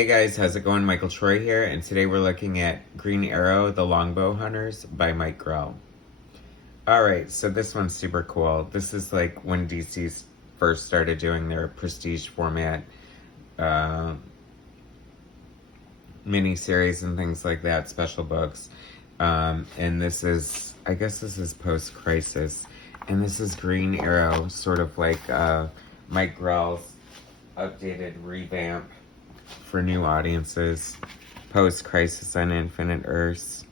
Hey guys, how's it going? Michael Troy here, and today we're looking at Green Arrow, The Longbow Hunters by Mike Grell. Alright, so this one's super cool. This is like when DC first started doing their prestige format miniseries and things like that, special books. And this is, I guess this is post-crisis. And this is Green Arrow, sort of like Mike Grell's updated revamp for new audiences, post-Crisis on Infinite Earths,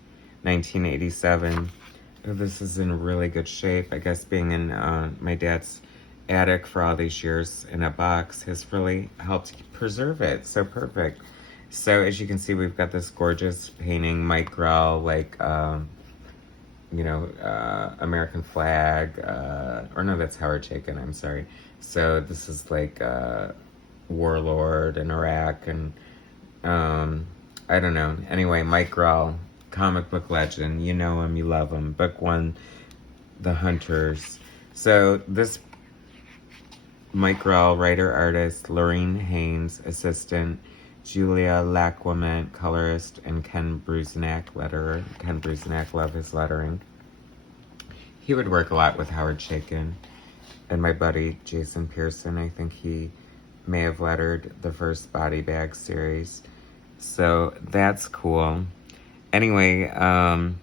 1987. Oh, this is in really good shape. I guess being in my dad's attic for all these years in a box has really helped preserve it. So perfect. So as you can see, we've got this gorgeous painting, Mike Grell, like, American flag, or no, that's Howard Chaykin, I'm sorry. So this is like Warlord and Arak and I don't know. Anyway, Mike Grell, comic book legend. You know him, you love him. Book 1, The Hunters. So this Mike Grell, writer, artist, Lorraine Haynes, assistant, Julia Lacquement, colorist, and Ken Bruzenak, letterer. Ken Bruzenak, love his lettering. He would work a lot with Howard Chaykin. And my buddy, Jason Pearson, I think he may have lettered the first Body Bag series. So that's cool. Anyway, I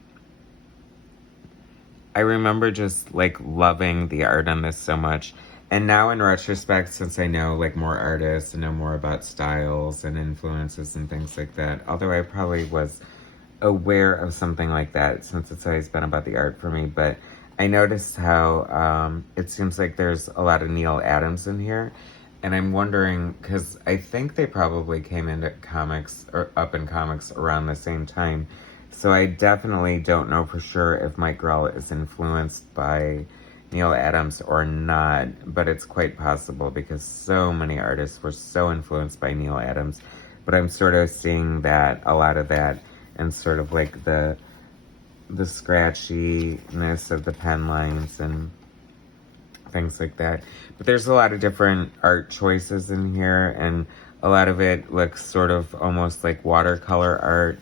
remember just like loving the art on this so much. And now in retrospect, since I know like more artists and know more about styles and influences and things like that, although I probably was aware of something like that since it's always been about the art for me, but I noticed how it seems like there's a lot of Neil Adams in here. And I'm wondering, because I think they probably came into comics, or up in comics around the same time. So I definitely don't know for sure if Mike Grell is influenced by Neil Adams or not. But it's quite possible because so many artists were so influenced by Neil Adams. But I'm sort of seeing that, a lot of that, and sort of like the scratchiness of the pen lines and things like that. But there's a lot of different art choices in here, and a lot of it looks sort of almost like watercolor art.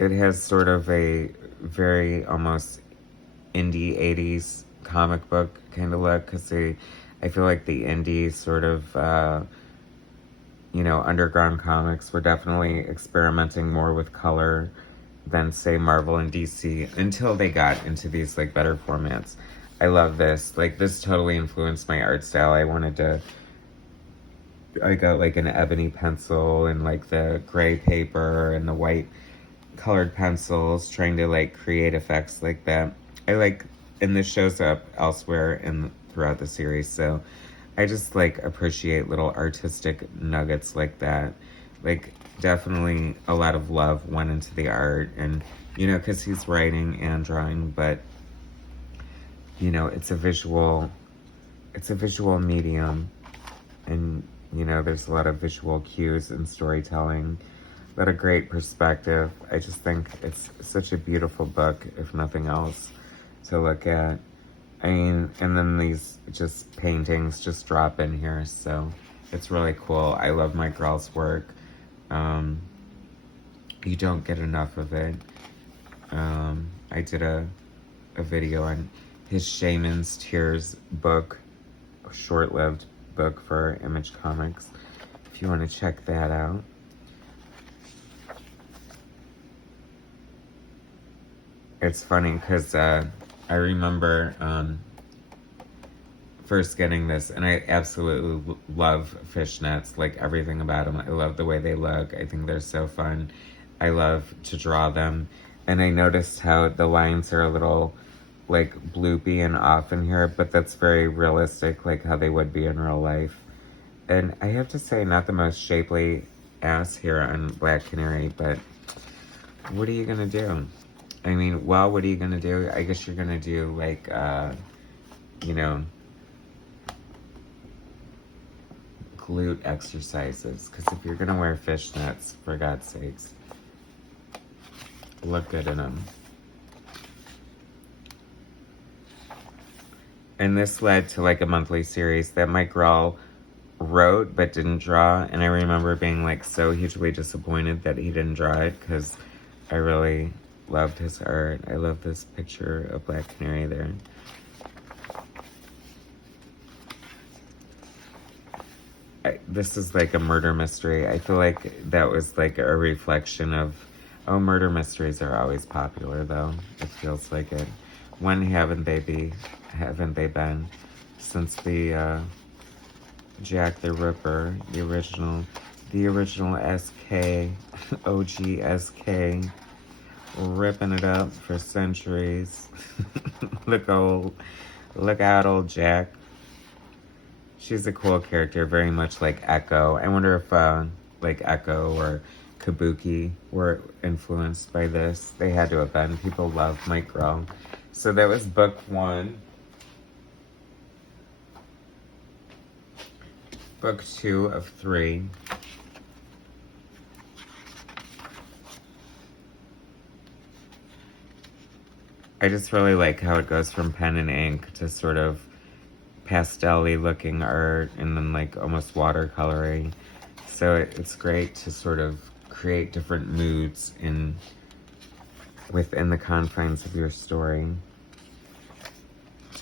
It has sort of a very almost indie 80s comic book kind of look, because I feel like the indie sort of underground comics were definitely experimenting more with color than say Marvel and DC until they got into these like better formats. I love this. Like, this totally influenced my art style. I got like an ebony pencil and like the gray paper and the white colored pencils, trying to like create effects like that. And this shows up elsewhere throughout the series. So I just like appreciate little artistic nuggets like that. Like, definitely a lot of love went into the art, and because he's writing and drawing, but it's a visual medium, and there's a lot of visual cues and storytelling, a lot of great perspective. I just think it's such a beautiful book, if nothing else, to look at. I mean, and then these just paintings just drop in here, so it's really cool. I love Mike Grell's work. You don't get enough of it. I did a video on his Shaman's Tears book, a short-lived book for Image Comics, if you want to check that out. It's funny because I remember first getting this, and I absolutely love fishnets, like everything about them. I love the way they look. I think they're so fun. I love to draw them. And I noticed how the lines are a little like bloopy and off in here, but that's very realistic, like how they would be in real life. And I have to say, not the most shapely ass here on Black Canary, but what are you gonna do? I mean, well, what are you gonna do? I guess you're gonna do like, glute exercises, because if you're gonna wear fishnets, for God's sakes, look good in them. And this led to like a monthly series that Mike Grell wrote but didn't draw, and I remember being like so hugely disappointed that he didn't draw it because I really loved his art. I love this picture of Black Canary there. This is like a murder mystery. I feel like that was like a reflection of, oh, murder mysteries are always popular though. It feels like it. When haven't they been since the Jack the Ripper, the original SK, OG SK, ripping it up for centuries. Look out, old Jack. She's a cool character, very much like Echo. I wonder if like Echo or Kabuki were influenced by this. They had to have been. People love Mike Grell. So that was book 1. Book 2 of 3. I just really like how it goes from pen and ink to sort of pastel-y looking art and then like almost watercolory. So it's great to sort of create different moods within the confines of your story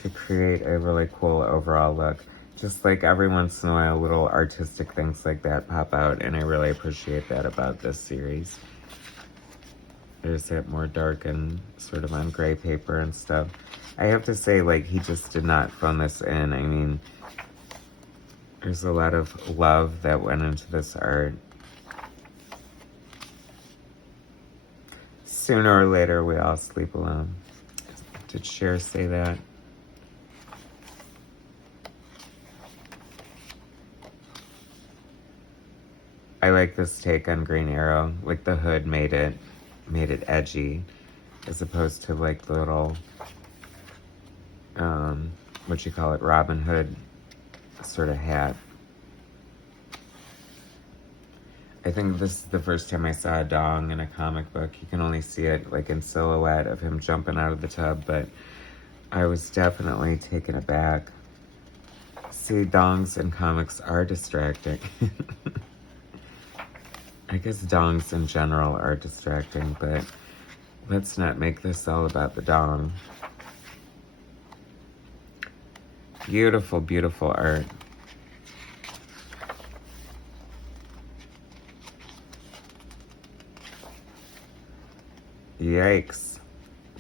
to create a really cool overall look. Just like every once in a while, little artistic things like that pop out, and I really appreciate that about this series. There's that more dark and sort of on gray paper and stuff. I have to say, like, he just did not phone this in. I mean, there's a lot of love that went into this art. Sooner or later, we all sleep alone. Did Cher say that? I like this take on Green Arrow. Like, the hood made it edgy, as opposed to like the little what you call it, Robin Hood sort of hat. I think this is the first time I saw a dong in a comic book. You can only see it like in silhouette of him jumping out of the tub, but I was definitely taken aback. See, dongs in comics are distracting. I guess dongs in general are distracting, but let's not make this all about the dong. Beautiful, beautiful art. Yikes.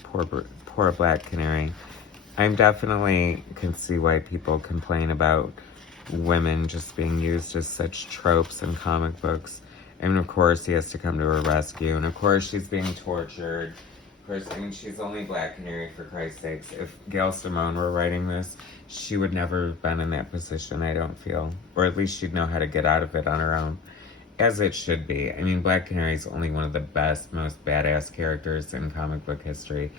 Poor Black Canary. I'm definitely can see why people complain about women just being used as such tropes in comic books. And of course he has to come to her rescue. And of course she's being tortured. Of course, I mean, she's only Black Canary, for Christ's sakes. If Gail Simone were writing this, she would never have been in that position, I don't feel. Or at least she'd know how to get out of it on her own. As it should be. I mean, Black Canary is only one of the best, most badass characters in comic book history.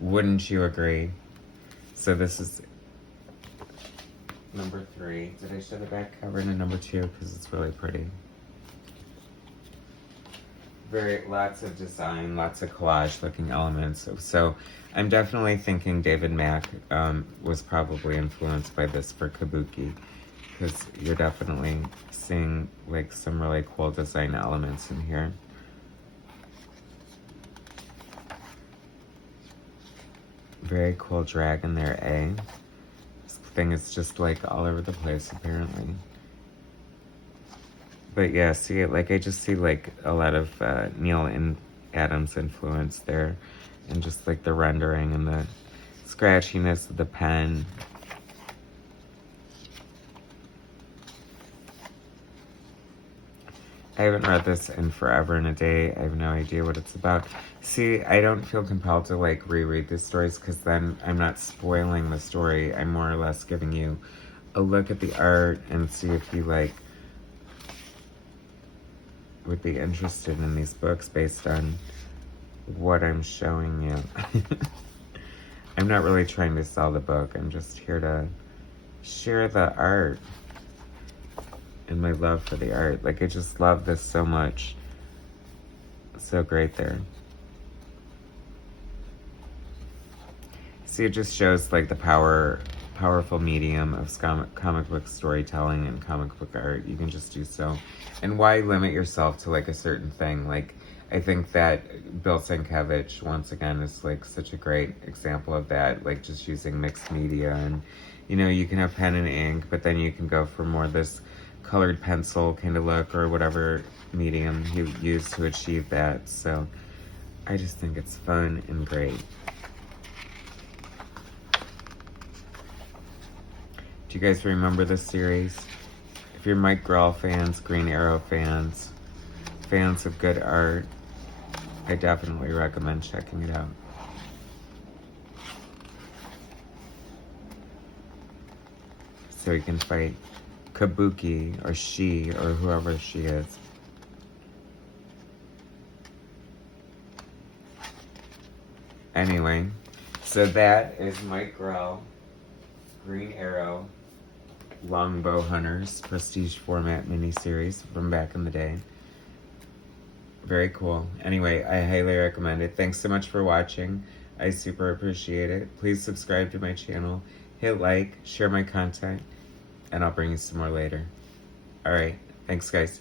Wouldn't you agree? So this is number 3. Did I show the back cover in number 2? Because it's really pretty. Lots of design, lots of collage looking elements. So I'm definitely thinking David Mack was probably influenced by this for Kabuki, because you're definitely seeing like some really cool design elements in here. Very cool dragon there, eh? This thing is just like all over the place apparently. But yeah, see, like I just see like a lot of Neil and Adams influence there, and just like the rendering and the scratchiness of the pen. I haven't read this in forever and a day. I have no idea what it's about. See, I don't feel compelled to like reread these stories, because then I'm not spoiling the story. I'm more or less giving you a look at the art and see if you like would be interested in these books based on what I'm showing you. I'm not really trying to sell the book. I'm just here to share the art and my love for the art. Like, I just love this so much. So great there. See, it just shows like the power powerful medium of comic book storytelling and comic book art, you can just do so. And why limit yourself to like a certain thing? Like, I think that Bill Sienkiewicz, once again, is like such a great example of that, like just using mixed media. And, you know, you can have pen and ink, but then you can go for more this colored pencil kind of look, or whatever medium you use to achieve that. So I just think it's fun and great. Do you guys remember this series? If you're Mike Grell fans, Green Arrow fans, fans of good art, I definitely recommend checking it out. So he can fight Kabuki, or she, or whoever she is. Anyway, so that is Mike Grell, Green Arrow, Longbow Hunters, prestige format miniseries from back in the day. Very cool. Anyway, I highly recommend it. Thanks so much for watching. I super appreciate it. Please subscribe to my channel, hit like, share my content, and I'll bring you some more later. Alright, thanks guys.